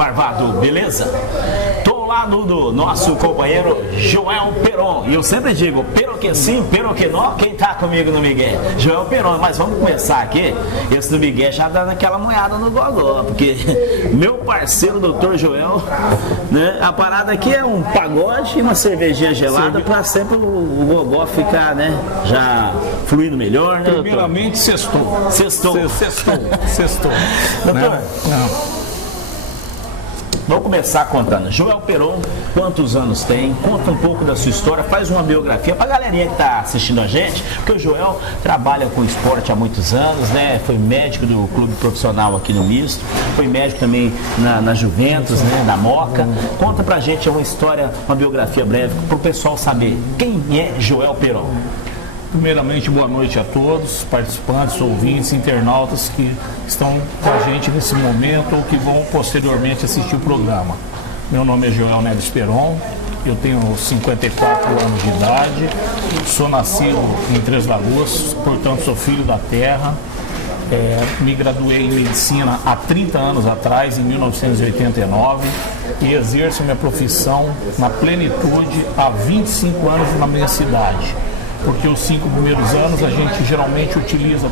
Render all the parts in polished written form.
Marvado, beleza? Tô lá do nosso companheiro Joel Peron. E eu sempre digo, pero que sim, pero que não, quem tá comigo no Miguel? Joel Peron, mas vamos começar aqui. Esse do Miguel já dá aquela moeda no gogó, porque meu parceiro, doutor Joel, né? A parada aqui é um pagode e uma cervejinha gelada para sempre o gogó ficar, né? Já fluindo melhor, né? Primeiramente, sextou. Sextou. Doutor, vamos começar contando. Joel Peron, quantos anos tem? Conta um pouco da sua história, faz uma biografia pra galerinha que tá assistindo a gente, porque o Joel trabalha com esporte há muitos anos, né? Foi médico do clube profissional aqui no Misto, foi médico também na Juventus, né? Na Moca. Conta pra gente uma história, uma biografia breve, pro pessoal saber quem é Joel Peron. primeiramente, boa noite a todos, participantes, ouvintes, internautas que estão com a gente nesse momento ou que vão posteriormente assistir o programa. Meu nome é Joel Neves Peron, eu tenho 54 anos de idade, sou nascido em Três Lagoas, portanto sou filho da terra. Me graduei em medicina há 30 anos atrás, em 1989, e exerço minha profissão na plenitude há 25 anos na minha cidade. Porque os 5 primeiros anos a gente geralmente utiliza,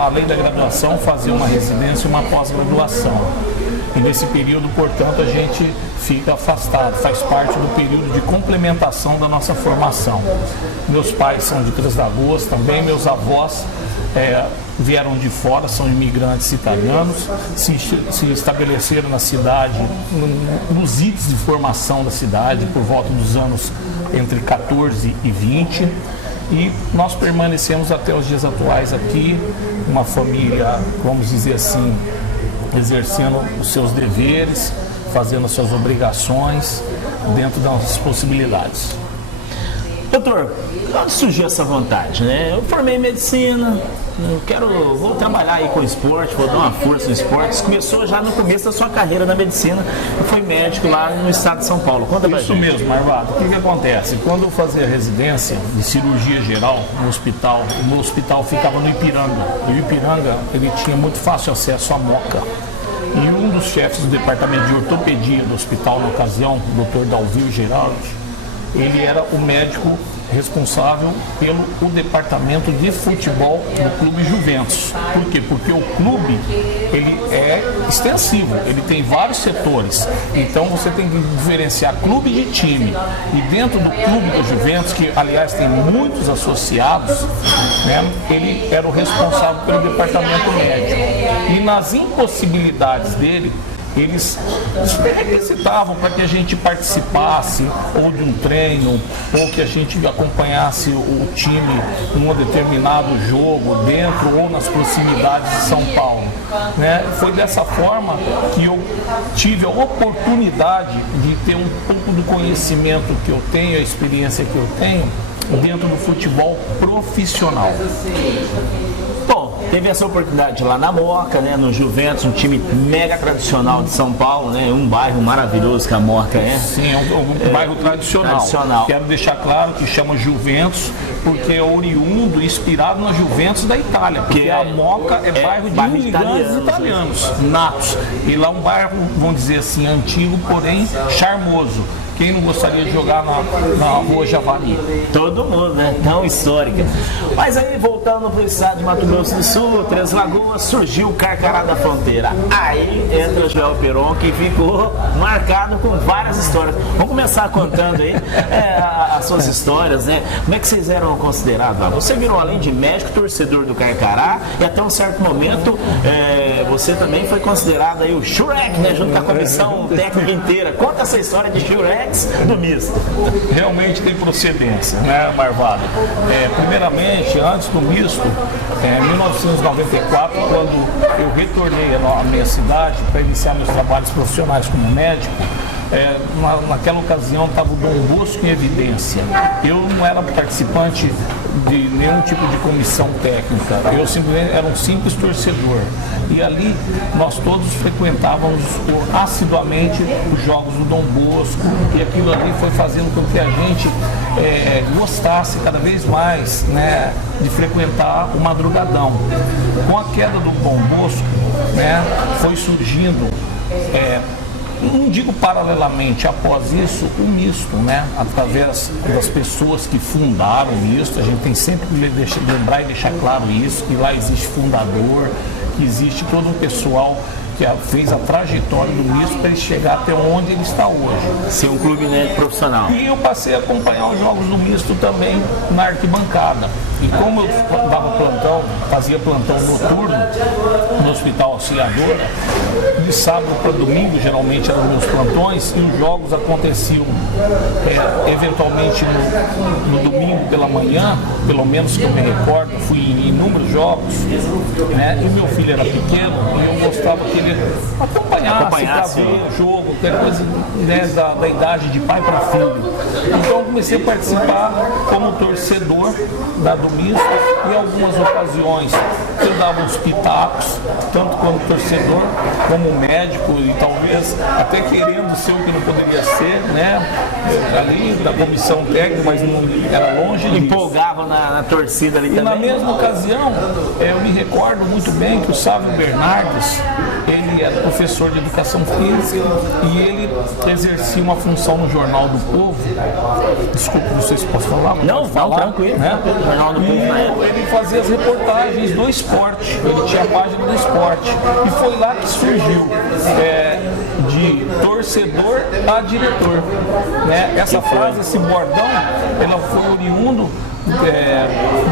além da graduação, fazer uma residência e uma pós-graduação. E nesse período, portanto, a gente fica afastado, faz parte do período de complementação da nossa formação. Meus pais são de Três Lagoas também, meus avós vieram de fora, são imigrantes italianos, se estabeleceram na cidade, nos índices de formação da cidade, por volta dos anos entre 14 e 20. E nós permanecemos até os dias atuais aqui, uma família, vamos dizer assim, exercendo os seus deveres, fazendo as suas obrigações dentro das possibilidades. Doutor, onde surgiu essa vontade, né? Eu formei em medicina, vou trabalhar aí com esporte, vou dar uma força no esporte. Isso começou já no começo da sua carreira na medicina, eu fui médico lá no estado de São Paulo. Conta pra gente. Isso mesmo, Marvado. O que acontece? Quando eu fazia residência de cirurgia geral no hospital, o meu hospital ficava no Ipiranga. E o Ipiranga, ele tinha muito fácil acesso à Moca. E um dos chefes do departamento de ortopedia do hospital na ocasião, o Dr. Dalvio Geraldi, ele era o médico responsável pelo departamento de futebol do Clube Juventus. Por quê? Porque o clube, ele é extensivo, ele tem vários setores. Então você tem que diferenciar clube de time. E dentro do Clube do Juventus, que aliás tem muitos associados, né, ele era o responsável pelo departamento médico. E nas impossibilidades dele, eles requisitavam para que a gente participasse ou de um treino, ou que a gente acompanhasse o time em um determinado jogo dentro ou nas proximidades de São Paulo, né? Foi dessa forma que eu tive a oportunidade de ter um pouco do conhecimento que eu tenho, a experiência que eu tenho dentro do futebol profissional. Bom, teve essa oportunidade lá na Moca, né, no Juventus, um time mega tradicional de São Paulo, né, um bairro maravilhoso que a Moca é. Sim, é um bairro tradicional. Quero deixar claro que chama Juventus porque é oriundo, inspirado na Juventus da Itália, porque a Moca é bairro de imigrantes italianos, natos. E lá é um bairro, vamos dizer assim, antigo, porém charmoso. Quem não gostaria de jogar na Rua Javari? Todo mundo, né? Tão histórica. Mas aí, voltando para o estado de Mato Grosso do Sul, Três Lagoas, surgiu o Carcará da Fronteira. Aí entra o Joel Peron, que ficou marcado com várias histórias. Vamos começar contando aí as suas histórias, né? Como é que vocês eram considerados lá? Você virou, além de médico, torcedor do Carcará, e até um certo momento você também foi considerado aí o Shrek, né? Junto com a comissão técnica inteira. Conta essa história de Shrek do Misto. Realmente tem procedência, né, Marvado? Primeiramente, antes do Misto, em 1994, quando eu retornei à minha cidade para iniciar meus trabalhos profissionais como médico, naquela ocasião estava o Dom Bosco em evidência. Eu não era participante de nenhum tipo de comissão técnica, eu simplesmente era um simples torcedor. E ali nós todos frequentávamos assiduamente os jogos do Dom Bosco, e aquilo ali foi fazendo com que a gente gostasse cada vez mais, né, de frequentar o madrugadão. Com a queda do Dom Bosco, né, foi surgindo não digo paralelamente, após isso, o misto, né? Através das pessoas que fundaram o misto, a gente tem sempre que lembrar e deixar claro isso, que lá existe fundador, que existe todo um pessoal que fez a trajetória do misto para ele chegar até onde ele está hoje. Ser um clube, né, profissional. E eu passei a acompanhar os jogos do misto também na arquibancada. E como eu dava plantão, fazia plantão noturno no Hospital Auxiliadora, de sábado para domingo geralmente eram meus plantões, e os jogos aconteciam eventualmente no domingo pela manhã, pelo menos que eu me recordo, fui em inúmeros jogos, né? E meu filho era pequeno e eu gostava que ele acompanhasse para ver o jogo, qualquer coisa, né, da idade de pai para filho. Então eu comecei a participar como torcedor do misto, e em algumas ocasiões eu dava uns pitacos, tanto como torcedor, como médico, e talvez até querendo ser o que não poderia ser, né? Ali da comissão técnica, mas não era longe disso. Empolgava na torcida ali também. E na mesma ocasião, eu me recordo muito bem que o Sávio Bernardes, ele era professor de educação física e ele exercia uma função no Jornal do Povo. Desculpa, não sei se posso falar. Não, tranquilo, né? Jornal do Povo na época. Ele fazia as reportagens do esporte, ele tinha a página do esporte. E foi lá que surgiu de torcedor a diretor. Né? Essa frase, esse bordão, ela foi oriundo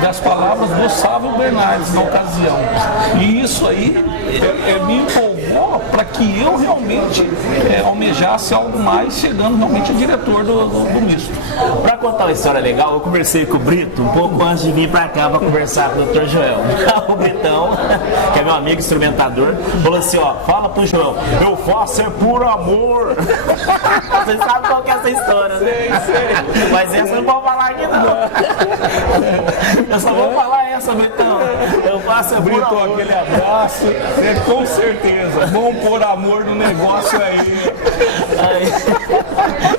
das palavras do Sávio Bernardes na ocasião. E isso aí me empolgou para que eu realmente almejasse algo mais, chegando realmente a diretor do misto. Para contar uma história legal, eu conversei com o Brito um pouco antes de vir para cá para conversar com o Dr. Joel. O Britão, que é meu amigo instrumentador, falou assim, ó, fala pro Joel, eu faço é por amor. Vocês sabem qual que é essa história, né? Sei. Mas essa eu não vou falar aqui não. Eu só vou falar essa, Britão. Eu faço é por Brito, amor. aquele abraço, com certeza. Vamos pôr amor no negócio aí.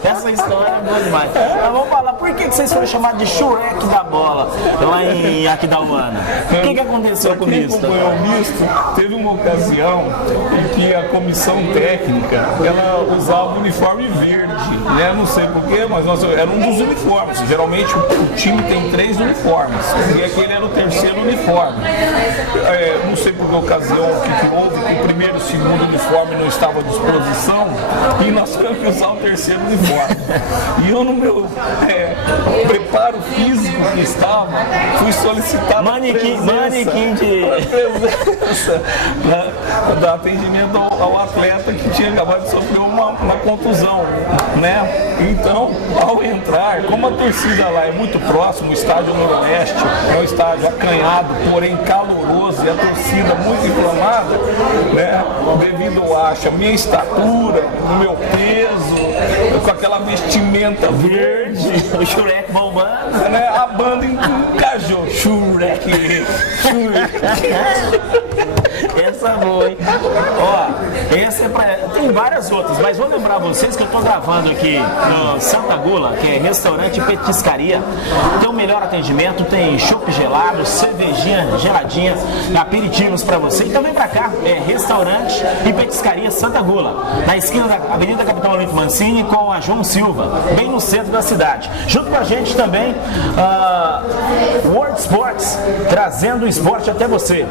Essa história é boa demais. Mas vamos falar, por que vocês foram chamados de Shurek da bola lá em Aquidauana? O que aconteceu com isso? Quem acompanhou o misto, teve uma ocasião em que a comissão técnica, ela usava o uniforme verde, né? Não sei porquê, mas era um dos uniformes. Geralmente o time tem 3 uniformes, e aquele era o terceiro uniforme. Não sei por que ocasião que houve, que o primeiro e o segundo uniforme não estavam à disposição, e nós tivemos que usar o terceiro uniforme. E eu, no meu preparo físico que estava, fui solicitar manequim presença da atendimento ao atleta que tinha acabado de sofrer uma contusão, né? Então, ao entrar, como a torcida lá é muito próxima, o estádio Noroeste é um estádio acanhado, porém caloroso, e a torcida muito inflamada, né? Devido à minha estatura, o meu peso, com aquela vestimenta verde, o Shurek bombando, né? A banda encajou. Shurek. Essa é boa, hein? Ó, essa é pra... Tem várias outras, mas vou lembrar vocês que eu tô gravando aqui no Santa Gula, que é restaurante e petiscaria. Tem o melhor atendimento, tem chopp gelado, cervejinha geladinha, aperitivos pra você. Então vem pra cá, restaurante e petiscaria Santa Gula, na esquina da Avenida Capitão Olímpio Mancini com a João Silva, bem no centro da cidade. Junto com a gente também, World Sports, trazendo o esporte até você.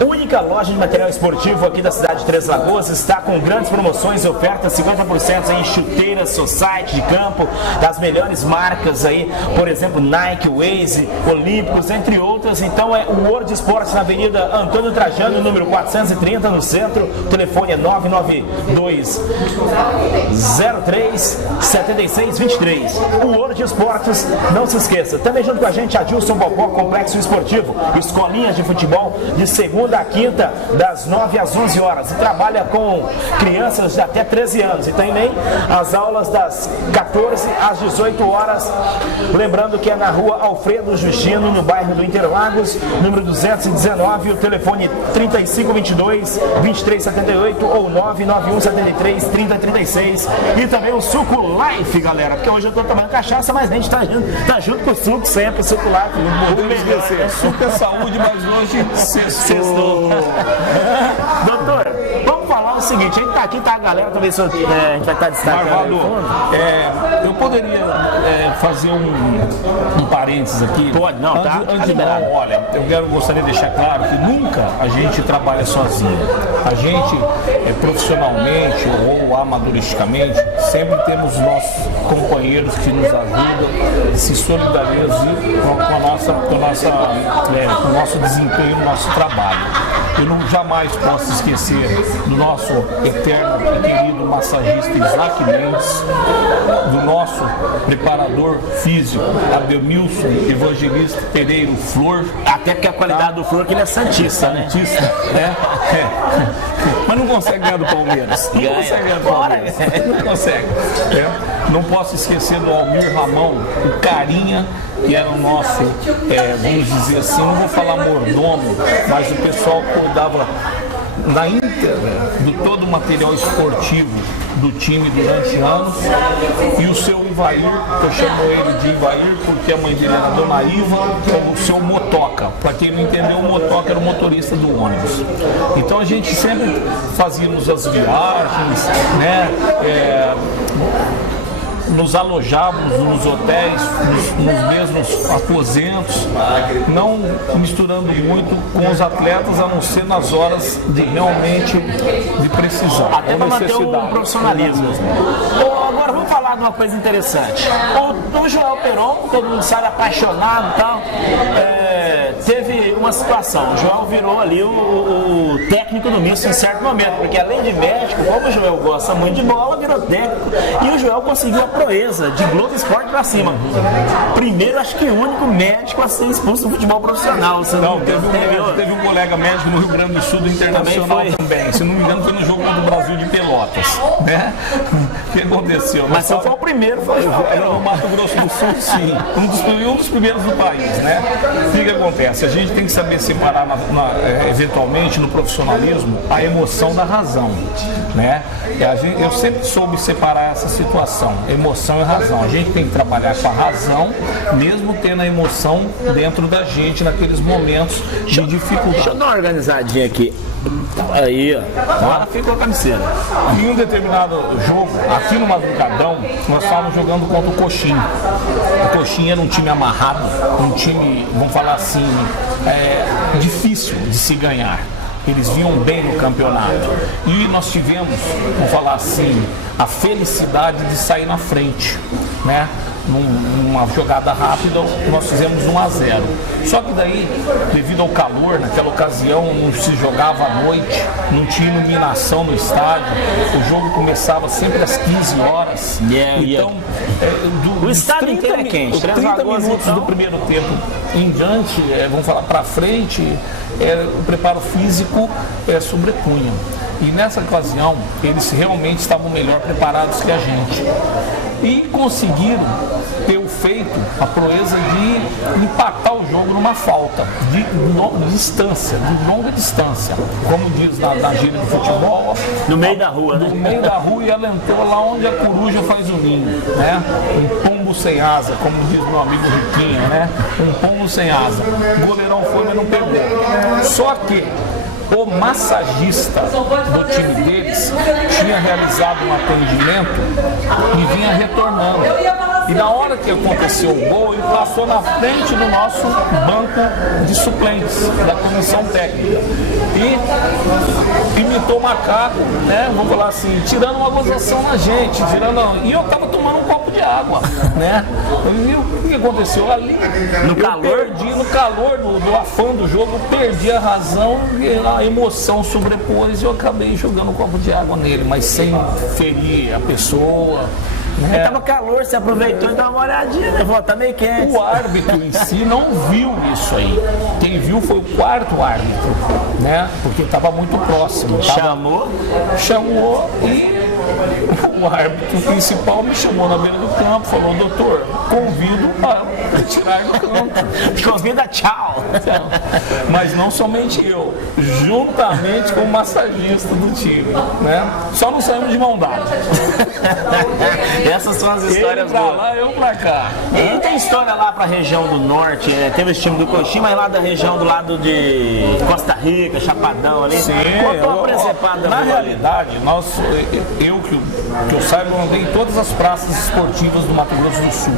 Única loja de material esportivo aqui da cidade de Três Lagoas, está com grandes promoções e ofertas, 50% em chuteiras Society de campo, das melhores marcas aí, por exemplo, Nike, Waze, Olímpicos, entre outras. Então é o World Sports na Avenida Antônio Trajano, número 430, no centro. O telefone é 99203-7623. O World Sports, não se esqueça. Também junto com a gente, Adilson Bobó, Complexo Esportivo, escolinhas de futebol de segunda a quinta, das 9 às 11 horas, e trabalha com crianças de até 13 anos, e também as aulas das 14 às 18 horas, lembrando que é na rua Alfredo Justino, no bairro do Interlagos, número 219, o telefone 3522-2378 ou 99173-3036, e também o Suco Life, galera, porque hoje eu tô tomando cachaça, mas a gente tá junto com o Suco sempre, o Suco Life, Suco é saúde, mas hoje sextou. Doutor, vamos falar o o seguinte, a gente tá aqui, tá a galera, talvez a gente vai estar destacando. Marvado, eu poderia fazer um parênteses aqui. Pode, não, tá? Antemão, olha, gostaria de deixar claro que nunca a gente trabalha sozinho. A gente, profissionalmente ou amadoristicamente, sempre temos nossos companheiros que nos ajudam, se solidarizam com o nosso desempenho, no nosso trabalho. Eu jamais posso esquecer do nosso eterno e querido massagista Isaac Mendes, do nosso preparador físico Ademilson Evangelista Pereira Flor. Até porque a qualidade do Flor que ele é santista, né? Né? Mas não consegue ganhar do Palmeiras. Não consegue ganhar do Palmeiras. Não consegue. Não posso esquecer do Almir Ramão, o carinha que era o nosso, vamos dizer assim, não vou falar mordomo, mas o pessoal cuidava na íntegra de todo o material esportivo do time durante anos, e o seu Ivair, que eu chamo ele de Ivair porque a mãe dele era Dona Iva, como o seu Motoca. Para quem não entendeu, o Motoca era o motorista do ônibus. Então a gente sempre fazíamos as viagens, né? Nos alojávamos nos hotéis, nos mesmos aposentos, não misturando muito com os atletas, a não ser nas horas de realmente de precisão. Até para manter o profissionalismo. Agora vamos falar de uma coisa interessante. O Joel Peron, todo mundo sabe, apaixonado e tal, teve uma situação. O Joel virou ali o técnico do misto em certo momento, porque além de médico, como o Joel gosta muito de bola, virou técnico, e o Joel conseguiu a proeza de Globo Esporte pra cima. Primeiro, acho que o único médico a ser expulso do futebol profissional. Teve um colega médico no Rio Grande do Sul do Internacional também. Se não me engano, foi no jogo contra o Brasil de Pelotas, né? O que aconteceu? Mas só foi o primeiro, foi no Mato Grosso do Sul, sim. Um dos primeiros do país, né? O que acontece? A gente tem que saber separar, eventualmente, no profissionalismo, a emoção da razão, né? Eu sempre soube separar essa situação, emoção e razão. A gente tem que trabalhar com a razão, mesmo tendo a emoção dentro da gente naqueles momentos de dificuldade. Deixa eu dar uma organizadinha aqui. Aí, ó. Agora ficou a camiseira. Em um determinado jogo, aqui no Madrugadão, nós estávamos jogando contra o Coxinha. O Coxinha era um time amarrado, um time, vamos falar assim, difícil de se ganhar. Eles vinham bem no campeonato. E nós tivemos, vamos falar assim, a felicidade de sair na frente, né? Numa jogada rápida, nós fizemos 1-0. Só que daí, devido ao calor, naquela ocasião não se jogava à noite, não tinha iluminação no estádio, o jogo começava sempre às 15 horas. Então, o estádio inteiro é quente. 30 minutos do primeiro tempo em diante, vamos falar para frente, o preparo físico sobrepunha. E nessa ocasião, eles realmente estavam melhor preparados que a gente. E conseguiram ter feito a proeza de empatar o jogo numa falta de distância, de longa distância. Como diz na gíria do futebol. No meio da rua, né? No meio da rua, e ela entrou lá onde a coruja faz o ninho, né? Um pombo sem asa, como diz meu amigo Riquinho, né? Um pombo sem asa. O goleirão foi, mas não pegou. Só que o massagista do time deles tinha realizado um atendimento e vinha retornando. E na hora que aconteceu o gol, ele passou na frente do nosso banco de suplentes da comissão técnica e imitou o macaco, né? Vamos falar assim, tirando uma gozação na gente, e eu tava tomando um copo de água, né? E o que aconteceu ali? No calor do afã do jogo, eu perdi a razão e a emoção sobrepôs e eu acabei jogando um copo de água nele, mas sem ferir a pessoa. Tava calor, você aproveitou e dá uma olhadinha, né? Tá meio quente. O árbitro em si não viu isso aí. Quem viu foi o quarto árbitro, né? Porque estava muito próximo. Chamou e o árbitro principal me chamou na beira do campo, falou: doutor, convido a tirar do campo. Convida, tchau. Mas não somente eu, juntamente com o massagista do time, né? Só não saímos de mão dada. Essas são as histórias ele pra boas. lá, eu pra cá. E tem história lá pra região do norte, teve esse time do Coxim, mas lá da região do lado de Costa Rica, Chapadão ali. Sim, Conta uma presepada na boa ali. realidade, eu que eu saiba, eu andei em todas as praças esportivas do Mato Grosso do Sul,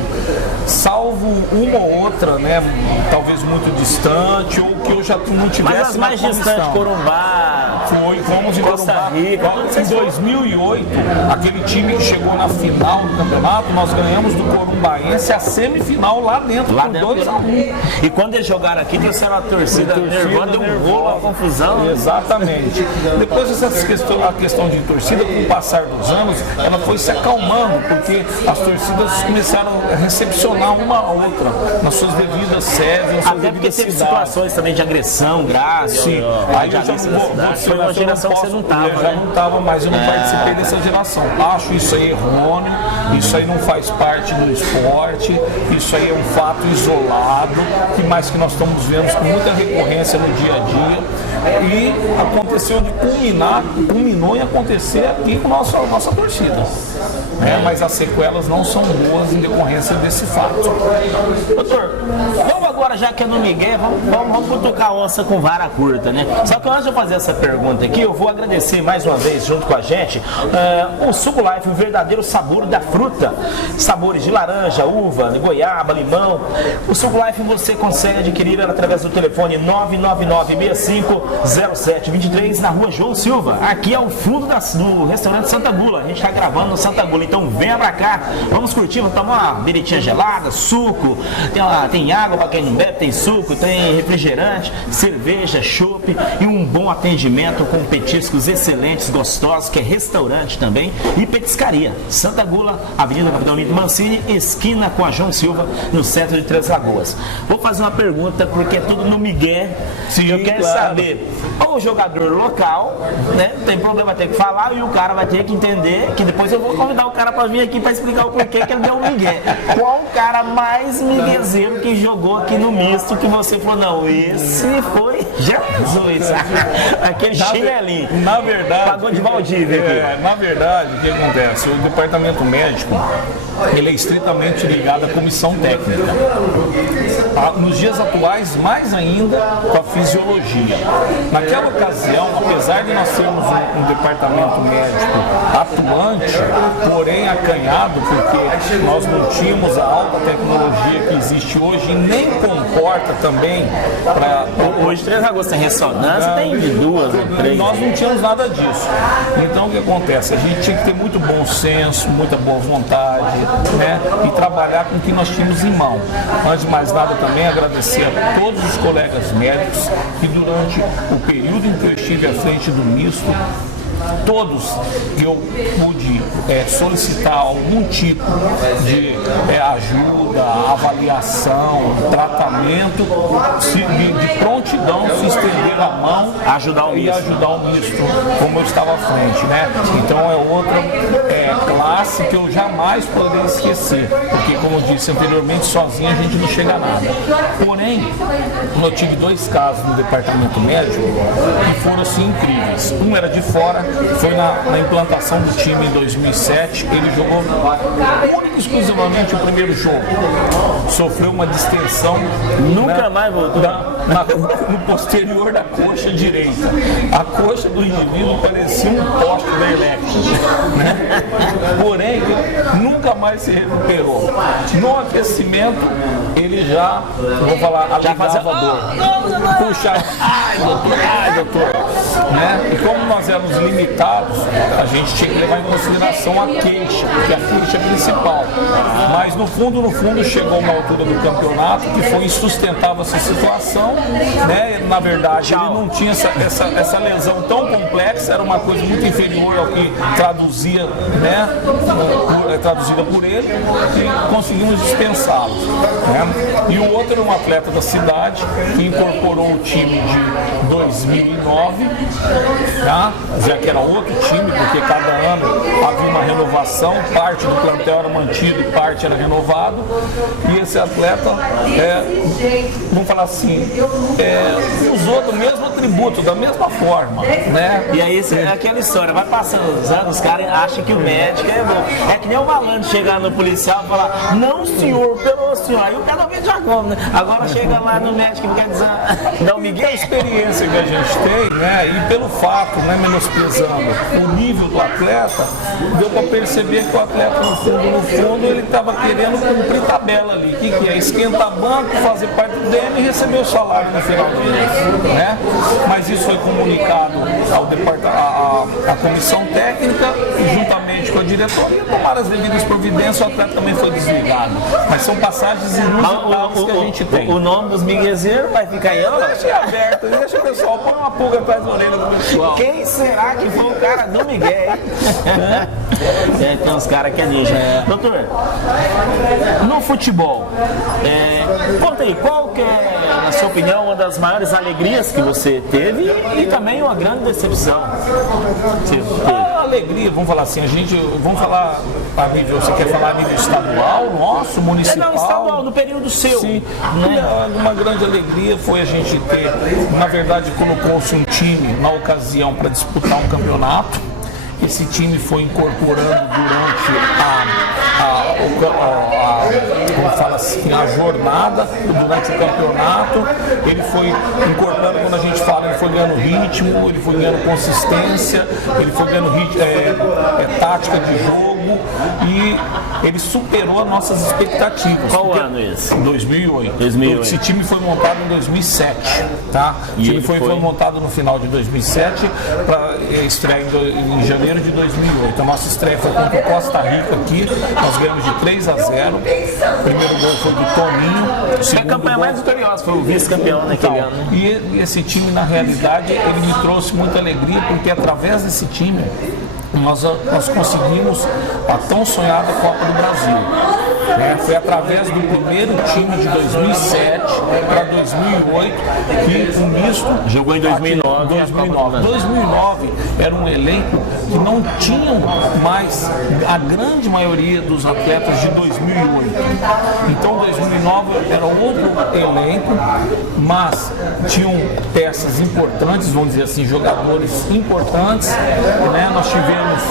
salvo uma ou outra, né, talvez muito distante, ou que eu já não tivesse Mas as mais distantes, Corumbá, fomos em Costa Corumbá. Rica. Em 2008, aquele time que chegou na final do campeonato, nós ganhamos do Corumbaense a semifinal lá dentro, lá por dentro. 2-1. E quando eles jogaram aqui, trouxeram a torcida nervosa, deu um rolo, uma confusão. Exatamente. Depois a questão de torcida, com o passar dos anos, ela foi se acalmando, porque as torcidas começaram a recepcionar uma a outra nas suas devidas sedes, nas suas Até porque devidas teve cidades. situações também de agressão grave. Sim, aí eu já não vou foi uma geração que você não estava. Eu já não estava, mas eu não participei dessa geração. Acho isso aí errôneo, isso aí não faz parte do esporte, isso aí é um fato isolado, que mais que nós estamos vendo com muita recorrência no dia a dia. E aconteceu de culminou em acontecer aqui com a nossa torcida. Mas as sequelas não são boas em decorrência desse fato. Doutor, vamos agora, já que é no Miguel, vamos cutucar a onça com vara curta, né? Só que antes de eu fazer essa pergunta aqui, eu vou agradecer mais uma vez, junto com a gente, o Suco Life, o verdadeiro sabor da fruta. Sabores de laranja, uva, de goiaba, limão. O Suco Life você consegue adquirir através do telefone 999650723 na rua João Silva. Aqui é o fundo do restaurante Santa Gula. A gente está gravando no Santa Gula, então venha pra cá, vamos curtir, vamos tomar uma biritinha gelada, suco, tem água para quem não bebe, tem suco, tem refrigerante, cerveja, chopp e um bom atendimento com petiscos excelentes, gostosos, que é restaurante também e petiscaria. Santa Gula, Avenida Capitão Lito Mancini, esquina com a João Silva, no centro de Três Lagoas. Vou fazer uma pergunta, porque é tudo no Miguel. Sim, eu quero saber, ou o jogador local, né, não tem problema ter que falar, e o cara vai ter que entender, que depois eu vou convidar o cara para vir aqui para explicar o porquê que ele deu um migué. Qual o cara mais miguezeiro que jogou aqui no misto que você falou, não, esse foi Jesus, aquele chinelinho. Na verdade, pagou de Valdívia aqui. Na verdade, o que acontece? O departamento médico, ele é estritamente ligado à comissão técnica. Nos dias atuais, mais ainda com a fisiologia. Naquela ocasião, apesar de nós termos um departamento médico atuante, porém acanhado, porque nós não tínhamos a alta tecnologia que existe hoje e nem comporta também para... Hoje, Três Lagoas tem ressonância, tem de duas ou três. Nós não tínhamos nada disso. Então o que acontece? A gente tinha que ter muito bom senso, muita boa vontade, né? E trabalhar com o que nós tínhamos em mão. Antes de mais nada, também agradecer a todos os colegas médicos que durante o período em que eu estive à frente do misto, todos que eu pude solicitar algum tipo de ajuda, avaliação, tratamento, de prontidão se estender a mão ajudar o e misto. ajudar o misto como eu estava à frente, né? Então é outra classe que eu jamais poderia esquecer, porque como eu disse anteriormente, sozinho a gente não chega a nada. Porém, eu tive 2 casos no departamento médico que foram assim incríveis. Um era de fora, foi na implantação do time em 2007, ele jogou único e exclusivamente o primeiro jogo. Sofreu uma distensão. Nunca mais voltou. No posterior da coxa direita. A coxa do indivíduo parecia um poste da elétrica, né? Porém, nunca mais se recuperou. No aquecimento, ele já, vou falar, aligava a dor. Puxava, ai doutor, né? E como nós éramos limitados, a gente tinha que levar em consideração a queixa, porque a queixa é principal. Mas no fundo chegou uma altura do campeonato que foi insustentável essa situação, né? Na verdade, ele não tinha essa lesão tão complexa, era uma coisa muito inferior ao que traduzia, né? Traduzida por ele, e conseguimos dispensá-lo, né? E o outro era um atleta da cidade que incorporou o time de 2009, tá? Já que era outro time, porque cada ano havia uma renovação, parte do plantel era mantido e parte era renovado, e esse atleta, vamos falar assim, usou do mesmo atributo, da mesma forma, né? E aí é aquela história, vai passando os anos, os caras acham que o médico é bom. É que nem o malandro chegar no policial e falar, não senhor, pelo senhor, aí o cara vem já como, né? Agora chega lá no médico e quer dizer, dá um migué. A experiência que a gente tem, né, e pelo fato, né, menosprezando o nível do atleta, deu para perceber que o atleta no fundo, ele estava querendo cumprir tabela ali, que é esquentar banco, fazer parte do DM e receber o salário no final do mês, né? Mas isso foi comunicado ao à comissão técnica, juntamente com a diretoria, tomaram as devidas providências, o atleta também foi desligado. Mas são passagens inusitadas que a gente tem. O nome dos miguezeiros vai ficar aí, ó. Deixa aberto, deixa o pessoal pôr uma pulga atrás da orelha do pessoal. Quem será que foi o cara do Miguel, hein? Tem uns caras que é ninja. Doutor, no futebol, conta aí, qual que é, na sua opinião, uma das maiores alegrias que você teve e também uma grande decepção que você teve? A alegria, vamos falar assim, vamos falar a nível, você quer falar a nível estadual, nosso, municipal? Não, estadual, no período seu. Sim, né? Uma grande alegria foi a gente ter, na verdade, colocou-se um time na ocasião para disputar um campeonato. Esse time foi incorporando durante como fala assim, a jornada, durante o campeonato. Ele foi incorporando, quando a gente fala, ele foi ganhando ritmo, ele foi ganhando consistência, ele foi ganhando tática de jogo, e ele superou as nossas expectativas. Qual ano isso? 2008. 2008. Esse time foi montado em 2007, tá? O time foi montado no final de 2007 para estrear em janeiro de 2008. A nossa estreia foi contra o Costa Rica aqui, nós ganhamos de 3-0. O primeiro gol foi do Toninho. Foi a campanha mais vitoriosa, foi o vice-campeão naquele ano. E esse time, na realidade, ele me trouxe muita alegria, porque através desse time nós conseguimos a tão sonhada Copa do Brasil. Foi através do primeiro time de 2007 para 2008 que o misto jogou em 2009. 2009 era um elenco que não tinha mais a grande maioria dos atletas de 2008. Então 2009 era outro elenco, mas tinham peças importantes, vamos dizer assim, jogadores importantes, né? Nós tivemos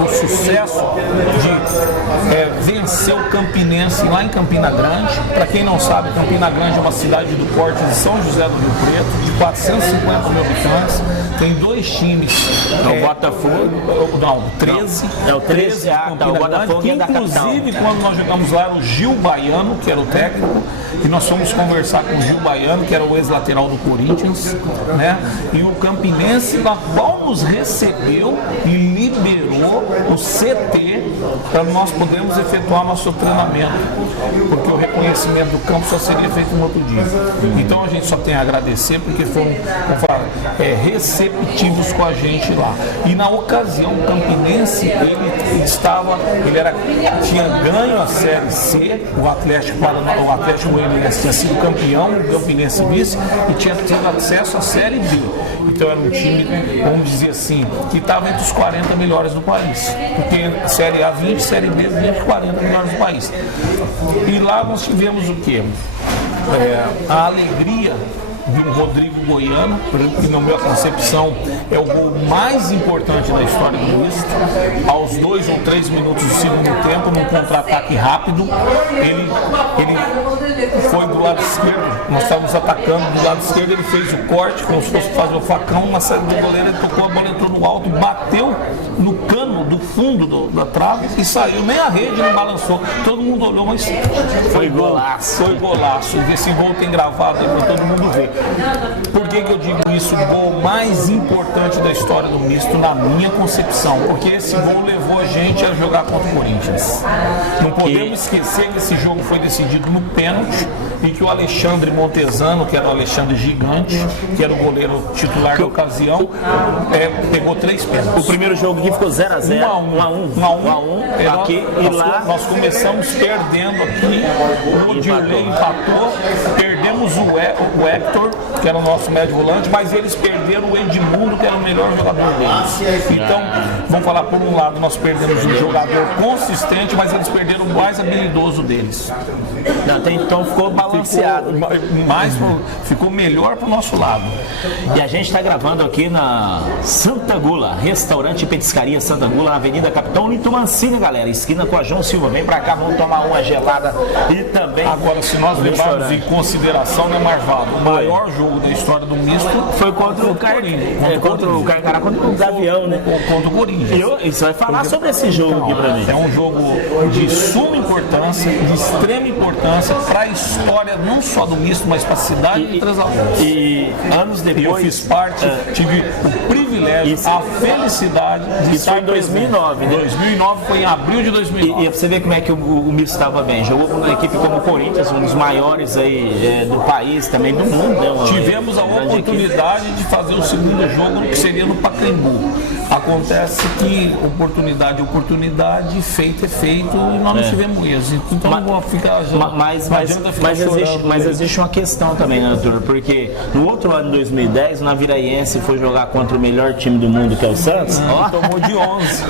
o sucesso de vencer o Campinense lá em Campina Grande. Para quem não sabe, Campina Grande é uma cidade do porte de São José do Rio Preto, de 450 mil habitantes. Tem dois times. O Botafogo. Não, 13. É o 13 de Campina Grande, que inclusive quando nós jogamos lá era o Gil Baiano, que era o técnico, e nós fomos conversar com o Gil Baiano, que era o ex-lateral do Corinthians, né? E o Campinense, na qual nos recebeu e liberou o CT para nós podermos efetuar nosso treinamento, porque o reconhecimento do campo só seria feito no outro dia. Então a gente só tem a agradecer, porque foram, receptivos com a gente lá. E na ocasião, o Campinense, tinha ganho a Série C, o Atlético Goianiense tinha sido campeão, o Campinense vice, e tinha tido acesso à Série B. Então era um time, vamos dizer assim, que estava entre os 40 melhores do país. Porque Série A 20, Série B 20, 40 melhores do país. E lá nós tivemos o quê? A alegria de um Rodrigo Goiano, que na minha concepção é o gol mais importante da história do misto. Aos 2 ou 3 minutos do segundo tempo, num contra-ataque rápido, ele foi do lado esquerdo, nós estávamos atacando do lado esquerdo, ele fez o corte, como se fosse fazer o facão, uma saída do goleiro, ele tocou, a bola entrou no alto, bateu no cano do fundo da trave e saiu, nem a rede não balançou, todo mundo olhou, mas foi golaço. Foi golaço, esse gol tem gravado aí para todo mundo ver. Por que eu digo isso? O gol mais importante da história do misto, na minha concepção, porque esse gol levou a gente a jogar contra o Corinthians. Não podemos esquecer que esse jogo foi decidido no pênalti e que o Alexandre Montesano, que era o Alexandre Gigante, que era o goleiro titular da ocasião, pegou 3 pênaltis. O primeiro jogo aqui ficou 0-0, 1-1 aqui e lá. Nós começamos perdendo aqui, o Dirley empatou, perdemos o Hector, que era o nosso médio volante, mas eles perderam o Edmundo, que era o melhor jogador deles. Então, vamos falar por um lado, nós perdemos um jogador consistente, mas eles perderam o mais habilidoso deles. Então ficou balanceado. Ficou melhor pro nosso lado. E a gente está gravando aqui na Santa Gula, restaurante e petiscaria Santa Gula, na Avenida Capitão Lito Mancini, galera, esquina com a João Silva. Vem pra cá, vamos tomar uma gelada e também... Agora, se nós levarmos em consideração, né, Marvado, o maior jogo da história do misto foi contra o Corinthians, contra o Carcará, contra o Gavião, né? Contra o Corinthians. E você vai falar sobre esse jogo aqui pra mim. É um jogo de suma importância, de extrema importância para a história não só do misto, mas para a cidade de Três Lagoas. E anos depois... Eu fiz parte, tive o privilégio, a felicidade de estar em 2009, né? 2009 foi em abril de 2009. E pra você ver como é que o misto estava bem. Jogou com uma equipe como o Corinthians, um dos maiores aí do país, também do mundo. Né? Tivemos a oportunidade de fazer o segundo jogo, que seria no Pacaembu. Acontece que oportunidade, feito é feito, e nós não tivemos êxito. Então não vou ficar... Mas existe uma questão também, né, doutor? Porque no outro ano, em 2010, o Naviraense foi jogar contra o melhor time do mundo, que é o Santos. Tomou de 11.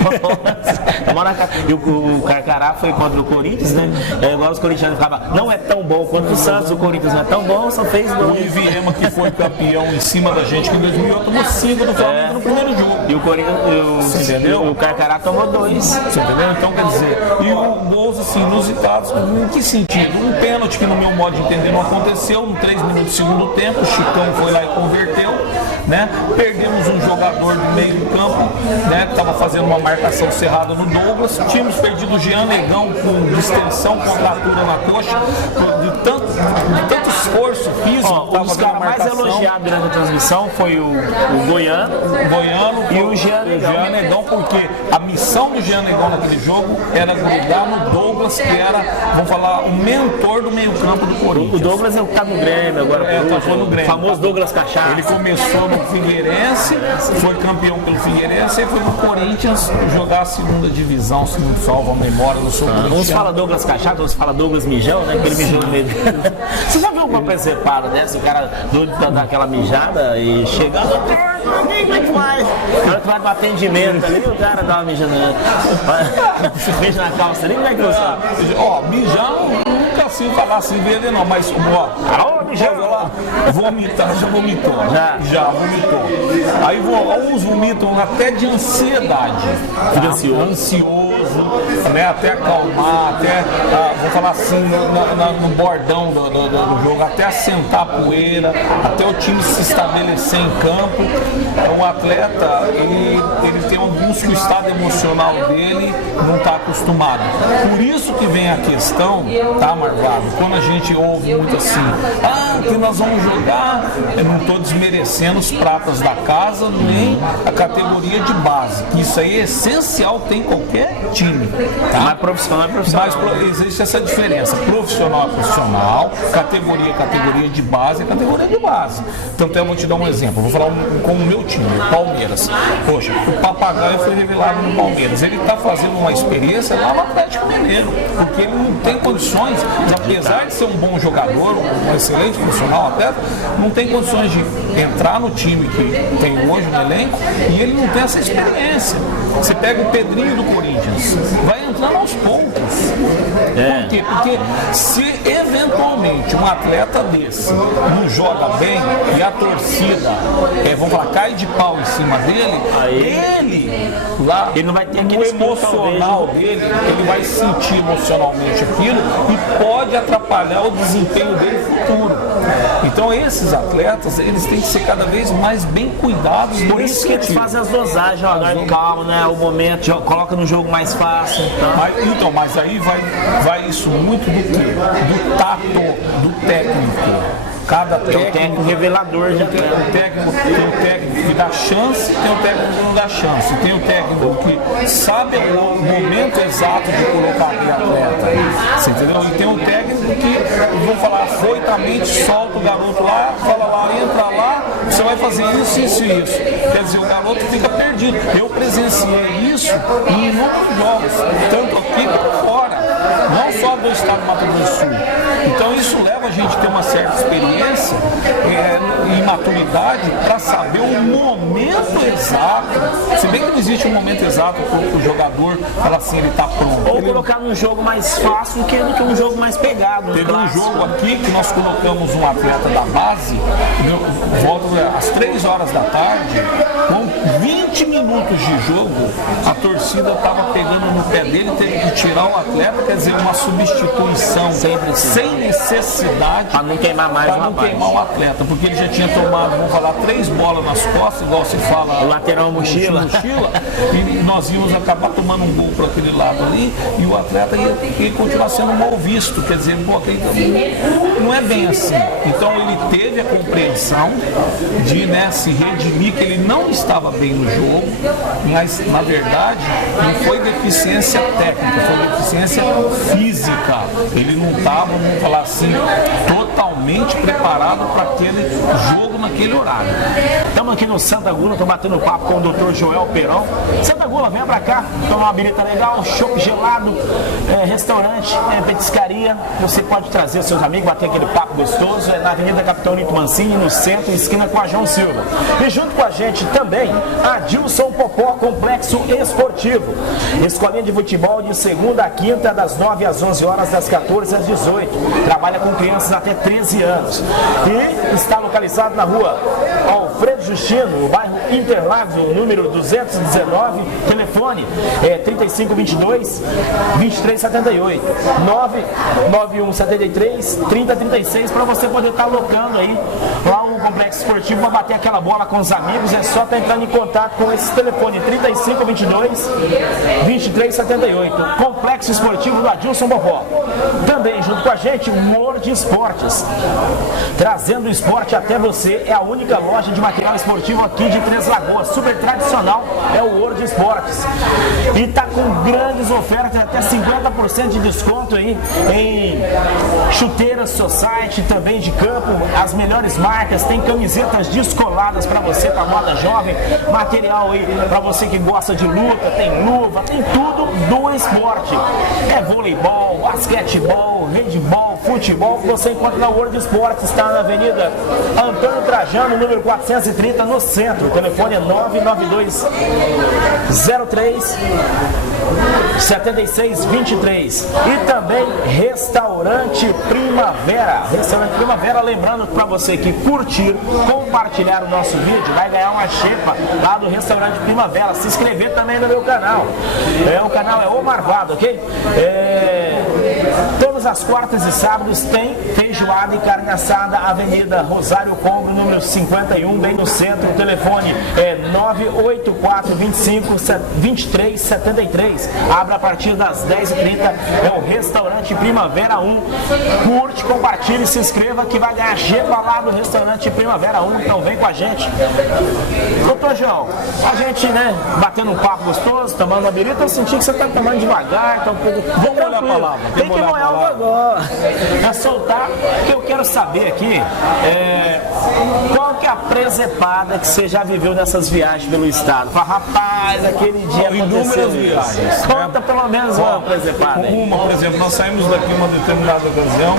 E o Carcará foi contra o Corinthians, né? Igual os corintianos ficavam, não é tão bom quanto o Santos, o Corinthians não é tão bom, só fez 2. O Iviema, que foi campeão em cima da gente, que em 2008 tomou 5 do Flamengo no primeiro jogo. E o Corinthians, o Carcará tomou 2. Você entendeu? Então, quer dizer, e gols assim, inusitados, em que sentido? Um pênalti que, no meu modo de entender, não aconteceu, no 3 minutos do segundo tempo, o Chicão foi lá e converteu, né? Perdemos um jogador do meio do campo, né? Que estava fazendo uma marcação cerrada no Douglas. Tínhamos perdido o Jean Negão com distensão, contratura na coxa, de tanto esforço físico. Os caras mais elogiados durante a transmissão foi o Goiano e o Jean Negão, porque a missão do Jean Negão naquele jogo era grudar no Douglas, que era, vamos falar, o mentor do meio-campo do Corinthians. O Douglas é o que tá no Grêmio agora, o famoso Douglas Cachaça. Ele começou no Figueirense, foi campeão pelo Figueirense e foi no Corinthians jogar a segunda divisão, se não salva a memória do seu Corinthians. Uns falam Douglas Cachaça, outros falam Douglas Mijão, né? Aquele mijão no meio. Você já viu uma presepada dessa? O cara doido pra dar aquela mijada e chega. Como é que vai? O cara vai no atendimento ali, o cara dá uma mijada. Mija na calça ali, como é que você? Mijar nunca assim falar assim dele não, mas lá, vomitar, já vomitou. Já vomitou. Aí uns vomitam até de ansiedade. Ansioso, né? Até acalmar, até, vou falar assim, no bordão do jogo, até assentar a poeira, até o time se estabelecer em campo. Um atleta, ele tem alguns que o estado emocional dele não está acostumado. Por isso que vem a questão, tá, Marvado? Quando a gente ouve muito assim, que nós vamos jogar, eu não estou desmerecendo os pratas da casa, nem a categoria de base. Isso aí é essencial, tem qualquer time. Tá? Mas profissional é profissional. Mas existe essa diferença. Profissional é profissional, categoria de base é categoria de base. Então, eu vou te dar um exemplo. Vou falar com o meu time, o Palmeiras. Poxa, o Papagaio foi revelado no Palmeiras. Ele está fazendo uma experiência lá no Atlético Mineiro, porque ele não tem condições, apesar de ser um bom jogador, um excelente profissional até, não tem condições de entrar no time que tem hoje no elenco e ele não tem essa experiência. Você pega o Pedrinho do Corinthians, vai entrando aos poucos. Por quê? Porque se eventualmente um atleta desse não joga bem e a torcida, vamos falar, cai de pau em cima dele, ele não vai ter o emocional dele, ele vai sentir emocionalmente aquilo e pode atrapalhar o desempenho dele futuro. Então esses atletas, eles têm que ser cada vez mais bem cuidados. Por isso que eles fazem as dosagens, calma, né? O momento, coloca no jogo mais fácil. Mas aí vai isso muito do quê? Do tato, do técnico. Cada Tem um técnico revelador já. tem o técnico que dá chance, tem o técnico que não dá chance, tem o técnico que sabe o momento exato de colocar aquele atleta, você entendeu? E tem o técnico que, vou falar, foitamente solta o garoto lá, fala lá, entra lá, você vai fazer isso, isso e isso. Quer dizer, o garoto fica perdido. Eu presenciei isso em inúmeros jogos, tanto aqui como fora, não só do estado do Mato Grosso do Sul. Então isso leva a gente a ter uma certa experiência e maturidade para saber o momento exato. Se bem que não existe um momento exato para o jogador falar assim, ele está pronto. Ou colocar num jogo mais fácil do que um jogo mais pegado. Teve um jogo aqui que nós colocamos um atleta da base, volta às 3 horas da tarde, com 20 minutos de jogo, a torcida estava pegando no pé dele, teve que tirar o atleta, quer dizer, uma substituição sem necessidade para não queimar mais para não queimar o atleta, porque ele já tinha tomado, vamos falar, 3 bolas nas costas, igual se fala, o lateral mochila, e nós íamos acabar tomando um gol para aquele lado ali, e o atleta ia continuar sendo mal visto, quer dizer, pô, não é bem assim. Então ele teve a compreensão de, né, se redimir, que ele não estava bem no jogo, mas na verdade não foi deficiência técnica, foi deficiência física. Ele não estava, vamos falar assim, totalmente preparado para aquele jogo naquele horário. Estamos aqui no Santa Gula, estou batendo papo com o Dr. Joel Peron. Santa Gula, venha pra cá, tomar uma birita legal, chopp gelado, restaurante, petiscaria. Você pode trazer seus amigos, bater aquele papo gostoso. É na Avenida Capitão Nito Mancini, no centro, esquina com a João Silva. E junto com a gente também, a Dilson Popó Complexo Esportivo. Escolinha de futebol de segunda a quinta, das 9 às 11 horas, das 14 às 18. Trabalha com crianças até 13 anos. E está localizado na rua Alfredo Justino, no bairro Interlagos, número 219, telefone 3522-2378, 99173-3036, para você poder estar locando aí lá o Complexo Esportivo para bater aquela bola com os amigos. É só estar entrando em contato com esse telefone 3522-2378, Complexo Esportivo do Adilson Bobó. Também junto com a gente o World Esportes, trazendo o esporte até você. É a única loja de material esportivo aqui de Três Lagoas, super tradicional, é o World Esportes, e tá com grandes ofertas, até 50% de desconto aí em chuteiras Society, também de campo, as melhores marcas. Tem camisetas descoladas para você, para moda jovem, material aí para você que gosta de luta, tem luva, tem tudo do esporte. É voleibol, basquetebol, handebol, futebol, que você encontra na World Esportes. Está na Avenida Antônio Trajano, número 430, no centro. O telefone é 992-03-7623. E também Restaurante Primavera. Restaurante Primavera, lembrando para você que curtir, compartilhar o nosso vídeo, vai ganhar uma xepa lá do Restaurante Primavera. Se inscrever também no meu canal. O canal é O Marvado, ok? Todas as quartas e sábados tem feijoada e carne assada, Avenida Rosário Congo, número 51, bem no centro. O telefone é 984-25-2373. Abre a partir das 10h30. É o Restaurante Primavera 1. Curte, compartilhe, se inscreva que vai ganhar xepa lá do Restaurante Primavera 1. Então vem com a gente. Doutor João, a gente, né, batendo um papo gostoso, tomando uma birita, eu senti que você está tomando devagar, tá um pouco. Vamos olhar a palavra. Tem que molhar o gogó. É soltar, que eu quero saber aqui qual que é a presepada que você já viveu nessas viagens pelo estado. Fala, rapaz, aquele dia aconteceu viagens. Conta pelo menos uma presepada. Por exemplo, nós saímos daqui uma determinada ocasião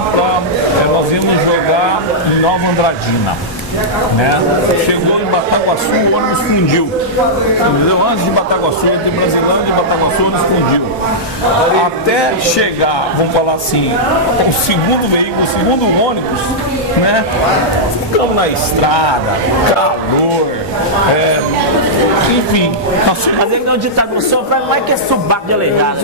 nós íamos jogar em Nova Andradina. Né? Chegou em Bataguaçu, o ônibus fundiu. Entendeu? Antes de Bataguaçu, entre Brasilândia e Bataguaçu, o ônibus fundiu. Até chegar, vamos falar assim, o segundo veículo, o segundo ônibus, né? Ficamos na estrada, calor, Enfim, Mas ele não ditado no som, fala, mas que é subaco de aleijado.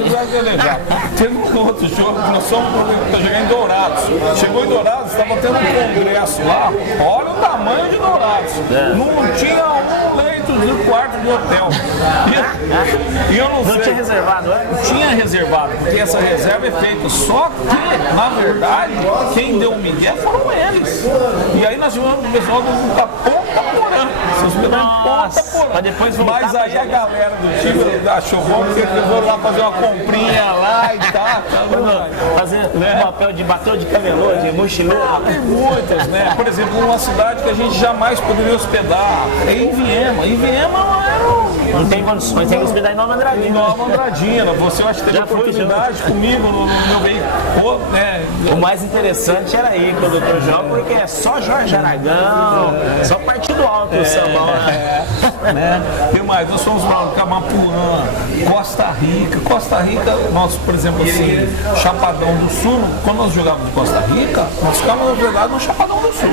Teve um outro jogo que nós fomos para jogar em Dourados. Chegou em Dourados, estava tendo um congresso lá. Olha o tamanho de Dourados. Não tinha um leito do quarto do hotel. E eu não sei. Não tinha reservado, é? Tinha reservado, porque essa reserva é feita. Só que, na verdade, quem deu o migué foram eles. E aí nós tivemos o pessoal do Ponta Porã. Mas depois voltar. Mas aí a galera do time achou bom porque eles foram lá fazer uma comprinha lá e tal. Fazer um papel de bateu de camelô, de mochileiro. Tem muitas, né? Por exemplo, uma cidade que a gente jamais poderia hospedar é em Viema. Em Viema não tem condições, tem que hospedar em Nova Andradina. Nova Andradina. Você, eu acho que teve Já fui, oportunidade comigo no meu veículo, né? O mais interessante era aí com o Dr. João, porque é só Jorge Aragão, só partido alto o sambão, né? Tem mais, nós fomos para Camapuã, Costa Rica. Costa Rica, nós, por exemplo, assim, Chapadão do Sul, quando nós jogávamos de Costa Rica, nós ficávamos hospedados no Chapadão do Sul.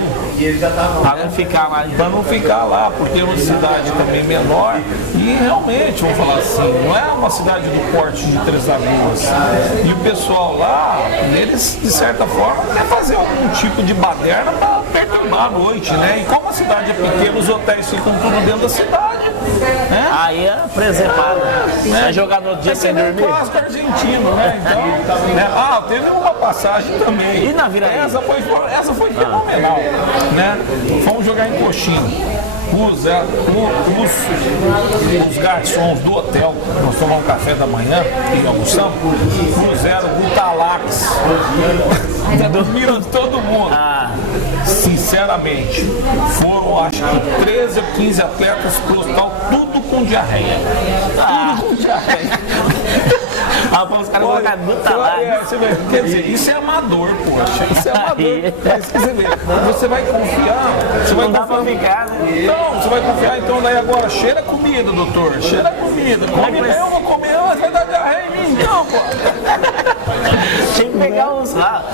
Para não ficar lá. Para não ficar lá, porque é uma cidade também menor e realmente, vamos falar assim, não é uma cidade do porte de Três Lagoas. E o pessoal lá, eles, de certa forma, quer fazer algum tipo de baderna para perturbar a noite, né? E como a cidade é pequena, os hotéis ficam tudo dentro da cidade. Né? Aí é preservado. Né? É jogar no dia sem dormir. Clássico argentino, né? Então, né? Teve uma passagem também. E na Viraí? Essa foi fenomenal, né? Fomos jogar em Coxinha. Os garçons do hotel, nós tomamos um café da manhã e almoçamos, puseram Gutalax. Dormiram todo mundo. Sinceramente, foram acho que 13 ou 15 atletas pro hospital, tudo com diarreia. Tudo com diarreia. Os caras colocaram Gutalax. Quer dizer, isso é amador, poxa. Isso é amador. Mas você vê, você vai confiar. Você vai confiar. Não, você vai confiar, então daí agora cheira comida, doutor. Cheira comida. Come bem, eu vou comer, mas vai dar diarreia em mim, não, pô. Tinha que pegar uns lá.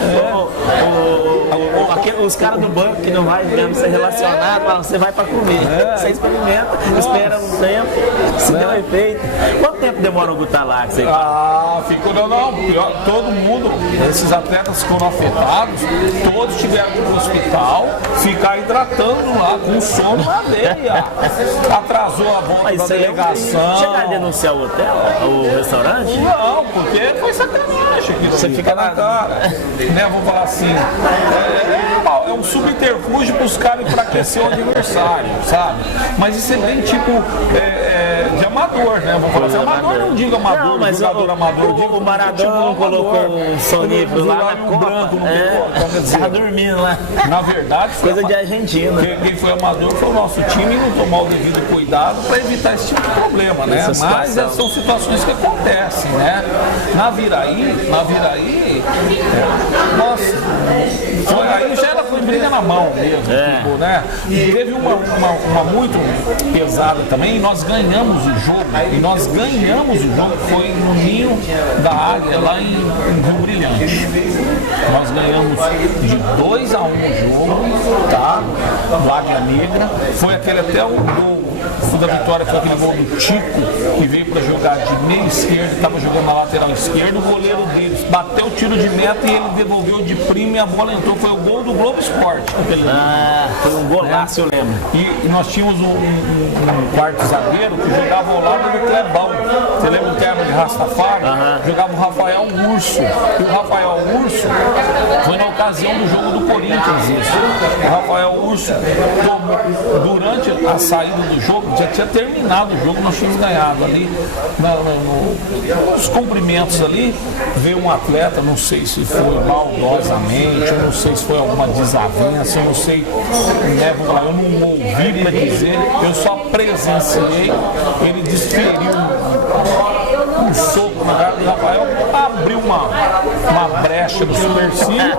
Os caras do banco que não vai mesmo ser relacionado, você vai pra comer. Você experimenta, espera um tempo, se deu efeito. Quanto tempo demora o Gutalax aí? Ficou, não, todo mundo, esses atletas foram afetados, todos tiveram que ir pro hospital, ficar hidratando lá, com sono na veia. Atrasou a volta da delegação. Chegar a denunciar o hotel, o restaurante? Não, porque foi sacanagem. Você fica na cara. Né, vamos falar assim. É um subterfúgio para os caras enfraquecer o adversário, sabe? Mas isso é bem tipo de amador, né? Vamos falar assim, amador não diga amador, não, mas jogador amador. O Maradona não colocou um sonífero lá na Copa. Branco, Tava dormindo lá. Na verdade, coisa de Argentina. Quem foi amador foi o nosso time e não tomou o devido cuidado para evitar esse tipo de problema, né? Mas são situações que acontecem, né? Na Viraí, nossa, aí já foi briga na mão mesmo, tipo, né? E teve uma muito pesada também, e nós ganhamos o jogo, foi no Ninho da Águia, lá em Rio Brilhante. Nós ganhamos de 2-1 o jogo, tá? Do Águia Negra. Foi aquele até o gol da vitória, foi aquele gol do Tico, que veio para jogar de meio esquerdo, estava jogando na lateral esquerda, o goleiro deles bateu o tiro de meta e ele devolveu de prima e a bola entrou. Foi o gol do Globo Esporte. Foi um golaço, eu lembro. E nós tínhamos um quarto zagueiro que jogava ao lado do Clebão. Você lembra do termo de Rastafari? Jogava o Rafael Urso. E o Rafael Urso foi na ocasião do jogo do Corinthians isso. O Rafael Urso tomou, durante a saída do jogo, já tinha terminado o jogo, nós tínhamos ganhado ali nos cumprimentos ali, veio um atleta, não sei se foi maldosamente, eu não sei se foi alguma desavença, eu não sei, né, vou falar, eu não ouvi para dizer, eu só presenciei, ele desferiu um soco na cara do Rafael, abriu uma uma brecha do supercílio,